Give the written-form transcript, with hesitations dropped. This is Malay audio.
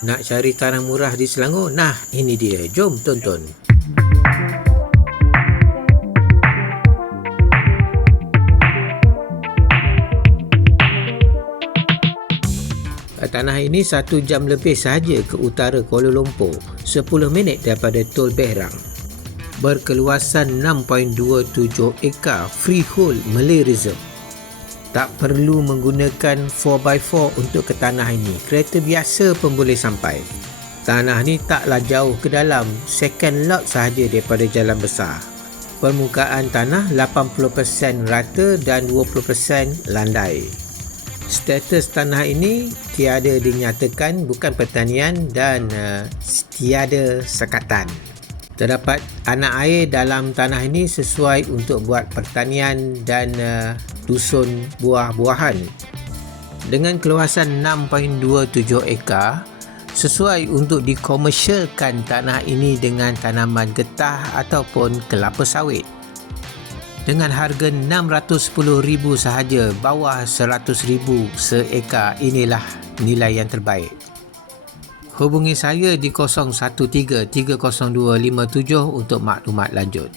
Nak cari tanah murah di Selangor? Nah, ini dia. Jom tonton. Tanah ini 1 jam lebih sahaja ke utara Kuala Lumpur, 10 minit daripada Tol Berang. Berkeluasan 6.27 ekar freehold Malay Reserve. Tak perlu menggunakan 4x4 untuk ke tanah ini. Kereta biasa pun boleh sampai. Tanah ni taklah jauh ke dalam, second lot sahaja daripada jalan besar. Permukaan tanah 80% rata dan 20% landai. Status tanah ini tiada dinyatakan bukan pertanian dan tiada sekatan. Terdapat anak air dalam tanah ini sesuai untuk buat pertanian dan dusun buah-buahan. Dengan keluasan 6.27 ekar, sesuai untuk dikomersialkan tanah ini dengan tanaman getah ataupun kelapa sawit. Dengan harga RM610,000 sahaja, bawah RM100,000 seekar, inilah nilai yang terbaik. Hubungi saya di 013 302 57 untuk maklumat lanjut.